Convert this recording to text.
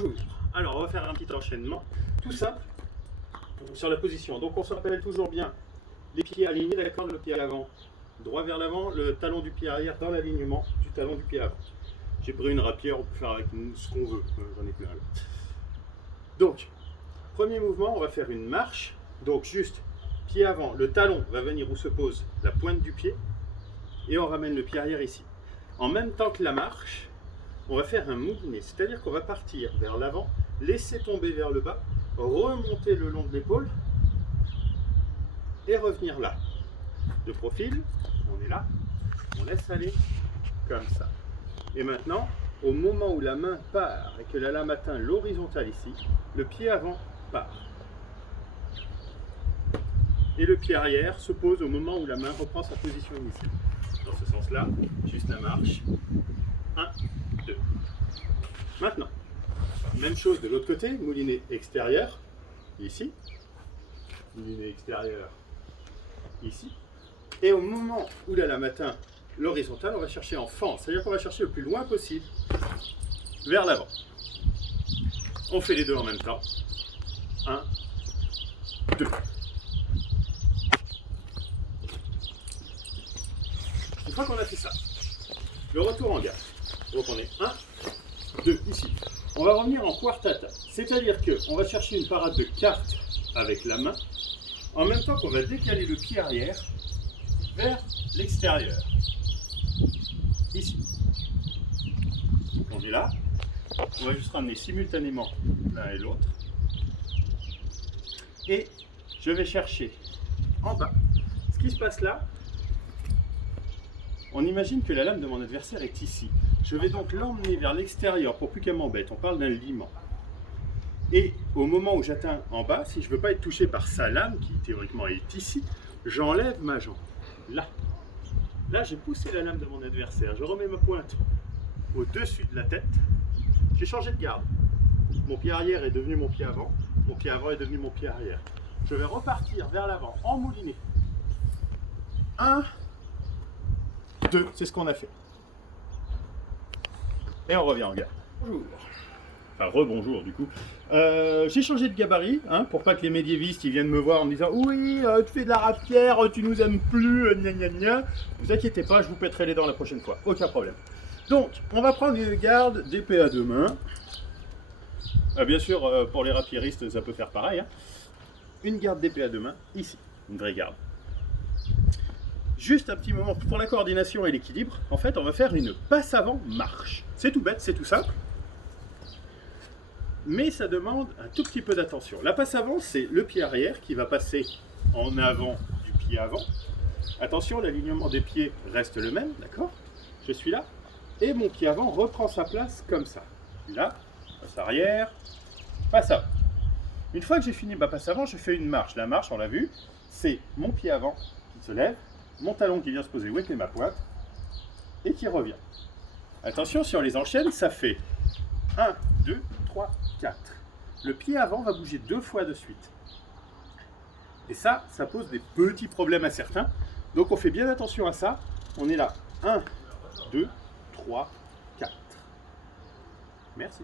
Bonjour. Alors, on va faire un petit enchaînement, tout simple, sur la position. Donc, on se rappelle toujours bien les pieds alignés, d'accord, le pied avant, droit vers l'avant, le talon du pied arrière dans l'alignement du talon du pied avant. J'ai pris une rapière, on peut faire avec ce qu'on veut, j'en ai plein là. Donc, premier mouvement, on va faire une marche. Donc, juste pied avant, le talon va venir où se pose la pointe du pied et on ramène le pied arrière ici. En même temps que la marche, on va faire un moulinet, c'est-à-dire qu'on va partir vers l'avant, laisser tomber vers le bas, remonter le long de l'épaule et revenir là. De profil, on est là, on laisse aller comme ça. Et maintenant, au moment où la main part et que la lame atteint l'horizontale ici, le pied avant part. Et le pied arrière se pose au moment où la main reprend sa position initiale. Dans ce sens-là, juste la marche. 1, 2. Maintenant, même chose de l'autre côté, moulinet extérieur, ici. Moulinet extérieur, ici. Et au moment où la lame atteint l'horizontale, on va chercher en fente, c'est-à-dire qu'on va chercher le plus loin possible vers l'avant. On fait les deux en même temps. 1, 2. Une fois qu'on a fait ça, le retour en garde. Donc on est 1, 2, ici. On va revenir en quartata, c'est-à-dire qu'on va chercher une parade de carte avec la main, en même temps qu'on va décaler le pied arrière vers l'extérieur. Ici. Donc on est là. On va juste ramener simultanément l'un et l'autre. Et je vais chercher en bas. Ce qui se passe là, on imagine que la lame de mon adversaire est ici. Je vais donc l'emmener vers l'extérieur pour plus qu'elle m'embête. On parle d'un liement. Et au moment où j'atteins en bas, si je ne veux pas être touché par sa lame, qui théoriquement est ici, j'enlève ma jambe. Là. Là, j'ai poussé la lame de mon adversaire. Je remets ma pointe au-dessus de la tête. J'ai changé de garde. Mon pied arrière est devenu mon pied avant. Mon pied avant est devenu mon pied arrière. Je vais repartir vers l'avant en moulinet. 1, 2, c'est ce qu'on a fait. Et on revient en garde. Bonjour. Enfin, rebonjour du coup. J'ai changé de gabarit, pour pas que les médiévistes ils viennent me voir en me disant oui, tu fais de la rapière, tu nous aimes plus, gna gna gna. Vous inquiétez pas, je vous pèterai les dents la prochaine fois, aucun problème. Donc, on va prendre une garde d'épée à deux mains. Bien sûr, pour les rapieristes, ça peut faire pareil. Une garde d'épée à deux mains, ici, une vraie garde. Juste un petit moment pour la coordination et l'équilibre. En fait, on va faire une passe avant marche. C'est tout bête, c'est tout simple. Mais ça demande un tout petit peu d'attention. La passe avant, c'est le pied arrière qui va passer en avant du pied avant. Attention, l'alignement des pieds reste le même, d'accord? Je suis là. Et mon pied avant reprend sa place comme ça. Là, passe arrière, passe avant. Une fois que j'ai fini ma passe avant, je fais une marche. La marche, on l'a vu, c'est mon pied avant qui se lève, mon talon qui vient se poser où est ma pointe, et qui revient. Attention, si on les enchaîne, ça fait 1, 2, 3, 4. Le pied avant va bouger 2 fois de suite. Et ça pose des petits problèmes à certains. Donc on fait bien attention à ça. On est là. 1, 2, 3, 4. Merci.